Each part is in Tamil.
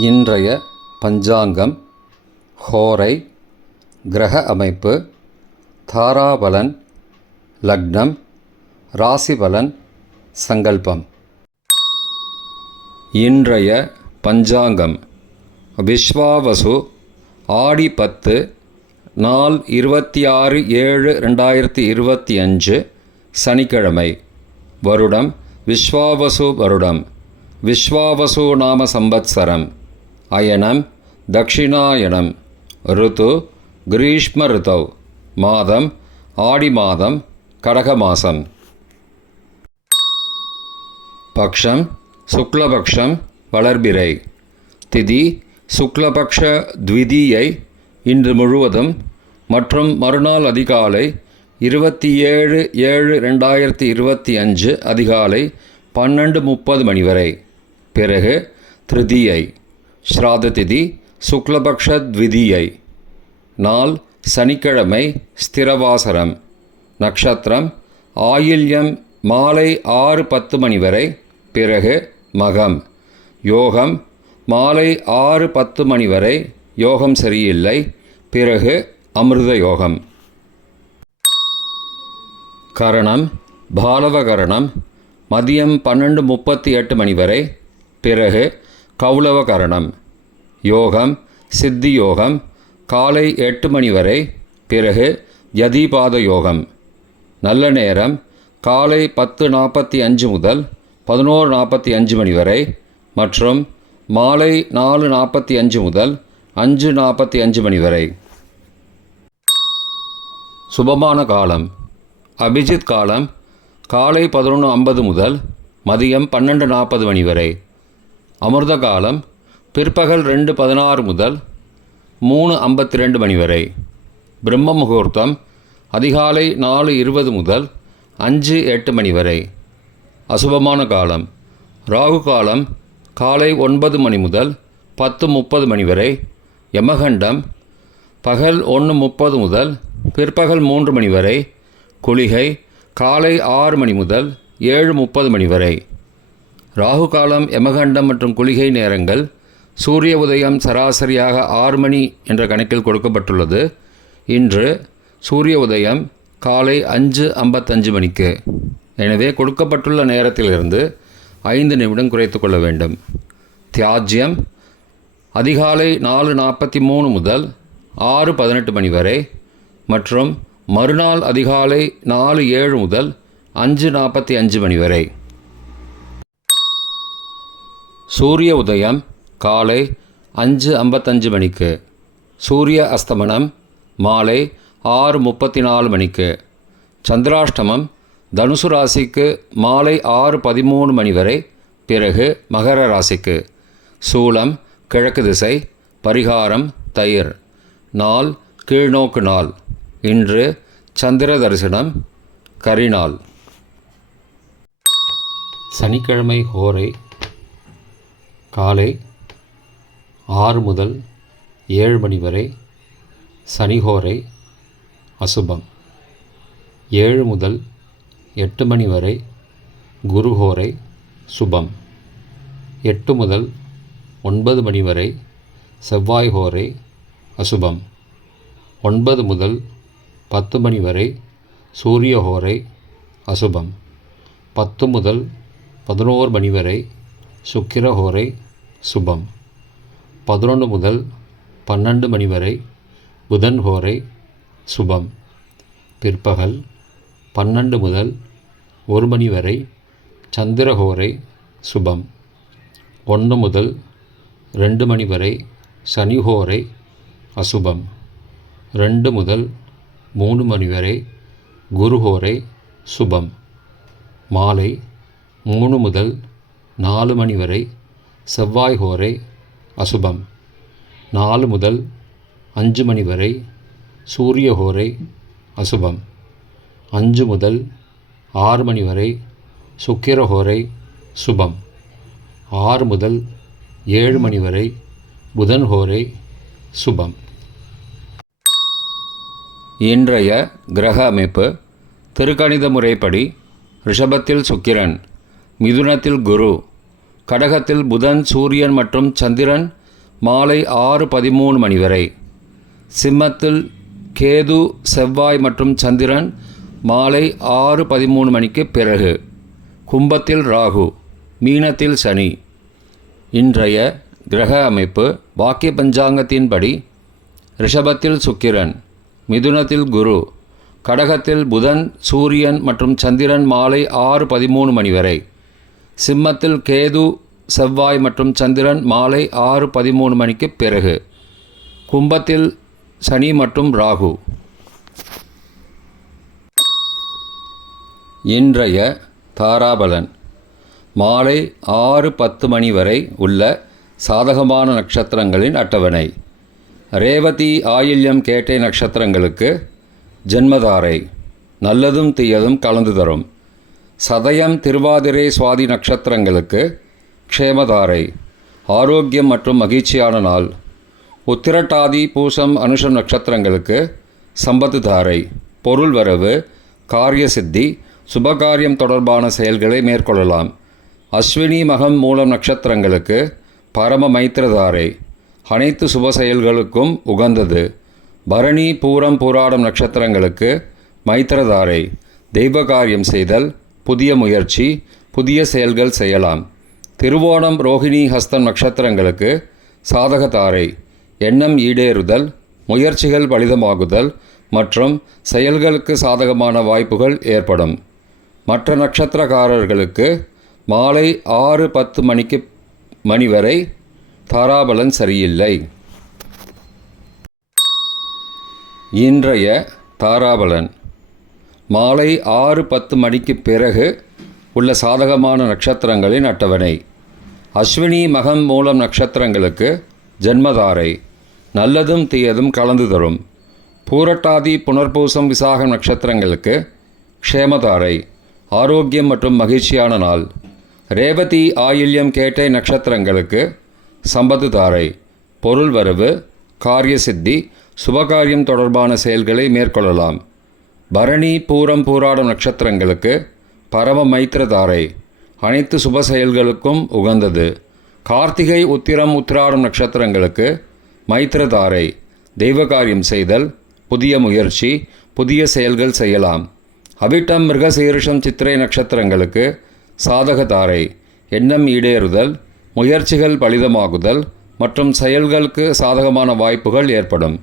இன்றைய பஞ்சாங்கம், ஹோரை, கிரக அமைப்பு, தாராபலன், லக்னம், ராசிபலன், சங்கல்பம். இன்றைய பஞ்சாங்கம் விஸ்வாவசு, ஆடி 10, நாள் 26/7/2025, சனிக்கிழமை. வருடம் விஸ்வாவசு வருடம். விஸ்வாவசு நாம சம்பத்சரம். அயனம் தக்ஷிணாயனம். ருத்து கிரீஷ்ம ருத்தவ். மாதம் ஆடி மாதம், கடக மாதம். பக்ஷம் சுக்லபக்ஷம், வளர்பிறை. திதி சுக்லபக்ஷ த்விதீயை, இன்று முழுவதும் மற்றும் மறுநாள் அதிகாலை 27/7/2025 அதிகாலை 12:30 மணி வரை. பிறகு திருதியை. ஸ்ராத திதி சுக்லபக்ஷ த்விதீயை. நாள் சனிக்கிழமை, ஸ்திரவாசரம். நட்சத்திரம் ஆயில்யம், மாலை 6:10 மணி வரை. பிறகு மகம். யோகம் மாலை 6:10 மணி வரை. யோகம் சரியில்லை. பிறகு அமிர்த யோகம். கரணம் பாலவகரணம், மதியம் 12:38 மணி வரை. பிறகு கௌளவ கரணம். யோகம் சித்தி யோகம், காலை 8 மணி வரை. பிறகு யதிபாத யோகம். நல்ல நேரம் காலை 10:45 முதல் 11:45 மணி வரை மற்றும் மாலை 4:45 முதல் 5:45 மணி வரை. சுபமான காலம் அபிஜித் காலம் காலை 11:50 முதல் மதியம் 12:40 மணி வரை. அமிர்த காலம் பிற்பகல் 2:16 முதல் 3:52 மணி வரை. பிரம்ம முகூர்த்தம் அதிகாலை 4:20 முதல் 5:08 மணி வரை. அசுபமான காலம் ராகு காலம் காலை 9 மணி முதல் 10:30 மணி வரை. யமகண்டம் பகல் 1:30 முதல் பிற்பகல் 3 மணி வரை. குளிகை காலை 6 மணி முதல் 7:30 மணி வரை. ராகு காலம், யமகண்டம் மற்றும் குளிகை நேரங்கள் சூரிய உதயம் சராசரியாக 6 மணி என்ற கணக்கில் கொடுக்கப்பட்டுள்ளது. இன்று சூரிய உதயம் காலை 5:55 மணிக்கு. எனவே கொடுக்கப்பட்டுள்ள நேரத்திலிருந்து 5 நிமிடம் குறைத்து கொள்ள வேண்டும். தியாஜ்யம் அதிகாலை 4:43 முதல் 6:18 மணி வரை மற்றும் மறுநாள் அதிகாலை 4:07 முதல் 5:45 மணி வரை. சூரிய உதயம் காலை 5:55 மணிக்கு. சூரிய அஸ்தமனம் மாலை 6:34 மணிக்கு. சந்திராஷ்டமம் தனுசு ராசிக்கு மாலை 6:13 மணி வரை. பிறகு மகர ராசிக்கு. சூலம் கிழக்கு திசை. பரிகாரம் தயிர். நாள் கீழ்நோக்கு நாள். இன்று சந்திர தரிசனம், கரிநாள். சனிக்கிழமை ஹோரை காலை 6 முதல் 7 மணி வரை. சனிஹோரை அசுபம். 7 முதல் 8 மணி வரை. குருஹோரை சுபம். 8 முதல் 9 மணி வரை. செவ்வாய் ஹோரை அசுபம். 9 முதல் 10 மணி வரை. சூரிய ஹோரை அசுபம். 10 முதல் 11 மணி வரை. சுக்கிர ஹோரை சுபம். 11 முதல் 12 மணி வரை. புதன் ஹோரை சுபம். பிற்பகல் 12 முதல் 1 மணி வரை. சந்திர ஹோரை சுபம். 1 முதல் 2 மணி வரை. சனி ஹோரை அசுபம். 2 முதல் 3 மணி வரை. குரு ஹோரை சுபம். மாலை 3 முதல் 4 மணி வரை. செவ்வாய் ஹோரை அசுபம். 4 முதல் 5 மணி வரை. சூரிய ஹோரை அசுபம். 5 முதல் 6 மணி வரை. சுக்கிர ஹோரை சுபம். 6 முதல் 7 மணி வரை. புதன் ஹோரை சுபம். இன்றைய கிரக அமைப்பு திருக்கணித முறைப்படி ரிஷபத்தில் சுக்கிரன், மிதுனத்தில் குரு, கடகத்தில் புதன், சூரியன் மற்றும் சந்திரன், மாலை 6:13 மணி வரை. சிம்மத்தில் கேது, செவ்வாய் மற்றும் சந்திரன் மாலை 6:13 மணிக்கு பிறகு. கும்பத்தில் ராகு, மீனத்தில் சனி. இன்றைய கிரக அமைப்பு வாக்கிய பஞ்சாங்கத்தின்படி ரிஷபத்தில் சுக்கிரன், மிதுனத்தில் குரு, கடகத்தில் புதன், சூரியன் மற்றும் சந்திரன் மாலை 6:13 மணி வரை. சிம்மத்தில் கேது, செவ்வாய் மற்றும் சந்திரன் மாலை 6:13 மணிக்கு பிறகு. கும்பத்தில் சனி மற்றும் ராகு. இன்றைய தாராபலன் மாலை 6:10 மணி வரை உள்ள சாதகமான நட்சத்திரங்களின் அட்டவணை. ரேவதி, ஆயில்யம், கேட்டை நட்சத்திரங்களுக்கு ஜென்மதாரை, நல்லதும் தீயதும் கலந்து தரும். சதயம், திருவாதிரை, சுவாதி நட்சத்திரங்களுக்கு க்ஷேமதாரை, ஆரோக்கியம் மற்றும் மகிழ்ச்சியான நாள். உத்திரட்டாதி, பூசம், அனுஷம் நட்சத்திரங்களுக்கு சம்பத்து தாரை, பொருள் வரவு, காரிய சித்தி, சுபகாரியம் தொடர்பான செயல்களை மேற்கொள்ளலாம். அஸ்வினி, மகம், மூலம் நட்சத்திரங்களுக்கு பரம மைத்திரதாரை, அனைத்து சுப செயல்களுக்கும் உகந்தது. பரணி, பூரம், பூராடம் நட்சத்திரங்களுக்கு மைத்திரதாரை, தெய்வ காரியம் செய்தல், புதிய முயற்சி, புதிய செயல்கள் செய்யலாம். திருவோணம், ரோகிணி, ஹஸ்தம் நட்சத்திரங்களுக்கு சாதகதாரை, எண்ணம் ஈடேறுதல், முயற்சிகள் பலிதமாகுதல் மற்றும் செயல்களுக்கு சாதகமான வாய்ப்புகள் ஏற்படும். மற்ற நட்சத்திரக்காரர்களுக்கு மாலை 6:10 மணி வரை தாராபலன் சரியில்லை. இன்றைய தாராபலன் மாலை 6:10 மணிக்கு பிறகு உள்ள சாதகமான நட்சத்திரங்களின் அட்டவணை. அஸ்வினி, மகம், மூலம் நட்சத்திரங்களுக்கு ஜென்மதாரை, நல்லதும் தீயதும் கலந்து தரும். பூரட்டாதி, புனர்பூசம், விசாகம் நட்சத்திரங்களுக்கு க்ஷேமதாரை, ஆரோக்கியம் மற்றும் மகிழ்ச்சியான நாள். ரேவதி, ஆயில்யம், கேட்டை நட்சத்திரங்களுக்கு சம்பத்து தாரை, பொருள் வரவு, காரிய சித்தி, சுபகாரியம் தொடர்பான செயல்களை மேற்கொள்ளலாம். பரணி, பூரம், பூராடம் நட்சத்திரங்களுக்கு பரம மைத்திரதாரை, அனைத்து சுப செயல்களுக்கும் உகந்தது. கார்த்திகை, உத்திரம், உத்திராடம் நட்சத்திரங்களுக்கு மைத்திரதாரை, தெய்வ காரியம் செய்தல், புதிய முயற்சி, புதிய செயல்கள் செய்யலாம். அவிட்டம், மிருகசீரிஷம், சித்திரை நட்சத்திரங்களுக்கு சாதகதாரை, எண்ணம் ஈடேறுதல், முயற்சிகள் பலிதமாகுதல் மற்றும் செயல்களுக்கு சாதகமான வாய்ப்புகள் ஏற்படும்.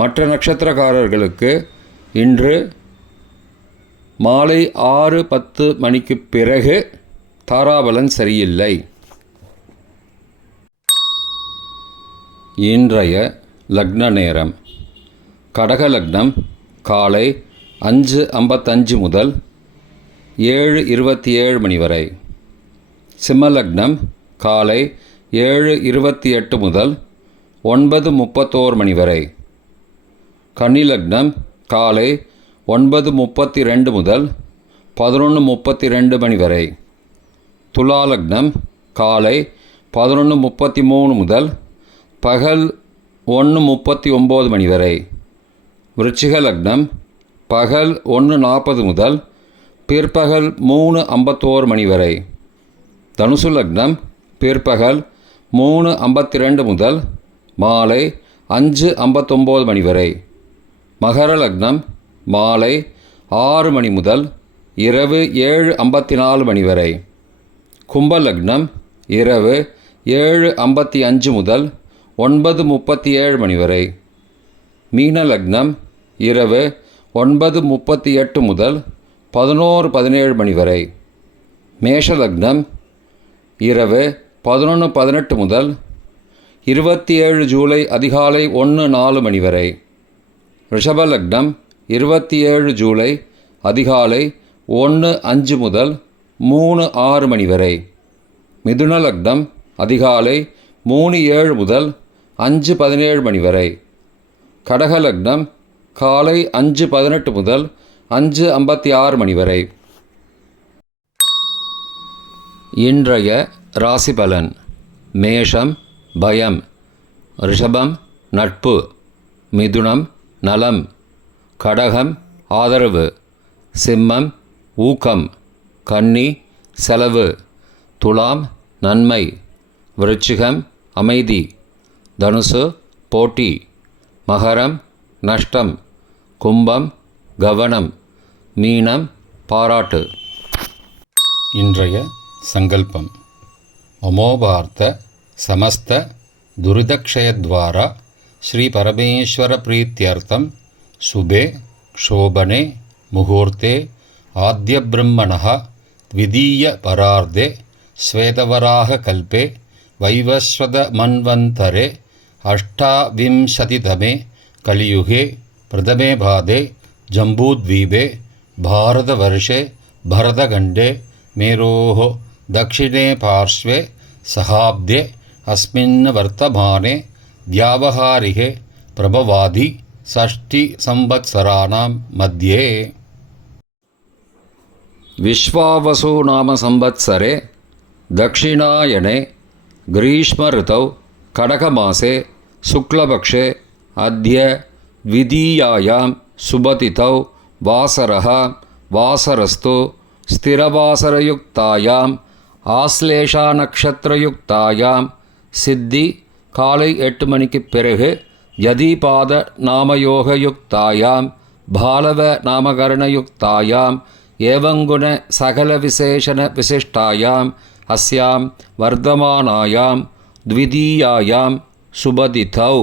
மற்ற நட்சத்திரக்காரர்களுக்கு இன்று மாலை 6:10 மணிக்கு பிறகு தாராபலன் சரியில்லை. இன்றைய லக்ன நேரம். கடக லக்னம் காலை 5:55 முதல் 7:27 மணி வரை. சிம்ம லக்னம் காலை 7:28 முதல் 9:31 மணி வரை. கன்னி லக்னம் காலை 9:32 முதல் 11:32 மணி வரை. துலா லக்னம் காலை 11:33 முதல் பகல் 1:39 மணி வரை. விருச்சிக லக்னம் பகல் 1:40 முதல் பிற்பகல் 3:51 மணி வரை. தனுசு லக்னம் பிற்பகல் 3:52 முதல் மாலை 5:59 மணி வரை. மகர லக்னம் மாலை 6 மணி முதல் இரவு 7:54 மணி வரை. கும்ப லக்னம் இரவு 7:55 முதல் 9:37 மணி வரை. மீன லக்னம் இரவு 9:38 முதல் 11:17 மணி வரை. மேஷ லக்னம் இரவு 11:18 முதல் 27 ஜூலை அதிகாலை 1:04 மணி வரை. ரிஷப லக்னம் 27 ஜூலை அதிகாலை 1:05 முதல் 3:06 மணி வரை. மிதுன லக்னம் அதிகாலை 3:07 முதல் 5:17 மணி வரை. கடக லக்னம் காலை 5:18 முதல் 5:56 மணி வரை. இன்றைய ராசி பலன். மேஷம் பயம், ரிஷபம் நட்பு, மிதுனம் நலம், கடகம் ஆதரவு, சிம்மம் ஊக்கம், கன்னி செலவு, துலாம் நன்மை, விருச்சிகம் அமைதி, தனுசு போட்டி, மகரம் நஷ்டம், கும்பம் கவனம், மீனம் பாராட்டு. இன்றைய சங்கல்பம். அமோபார்த்த சமஸ்த துரிதக்ஷயத்வாரா ஸ்ரீ பரமேஸ்வர பிரீத்யர்த்தம் சுபே க்ஷோபனே முகூர்த்தே ஆத்ய பிரம்மணः த்விதீய பரார்த்தே ஸ்வேதவராக கல்பே வைவஸ்வத மன்வந்தரே அஷ்டாவிம்சதிதமே கலியுகே பிரதமே பாதே ஜம்பூத்வீபே பாரதவர்ஷே பரதகண்டே மேரோः दक्षिणे पार्श्वे सहाब्दे अस्मिन् वर्तमाने व्यावहारिके प्रभवादि षष्टिसंवत्सराणां मध्ये विश्वावसु नाम संवत्सरे दक्षिणायने ग्रीष्मऋतौ कडकमासे शुक्लपक्षे अद्य द्वितीयायां सुबतिथौ वासरः वासरस्तु स्थिरवासरयुक्तायाम् ஆஸ்லேஷாநக்ஷத்திரயுக்தாயாம் சித்தி காலை 8 மணிக்கு பிறகு யதிபாத நாமயோகயுக்தாயாம் பாலவ நாமகரணயுக்தாயாம் ஏவங்குண சகல விசேஷண விசிஷ்டாயாம் அஸ்யாம் வர்த்தமானாயாம் த்விதீயாயாம் சுபதிதௌ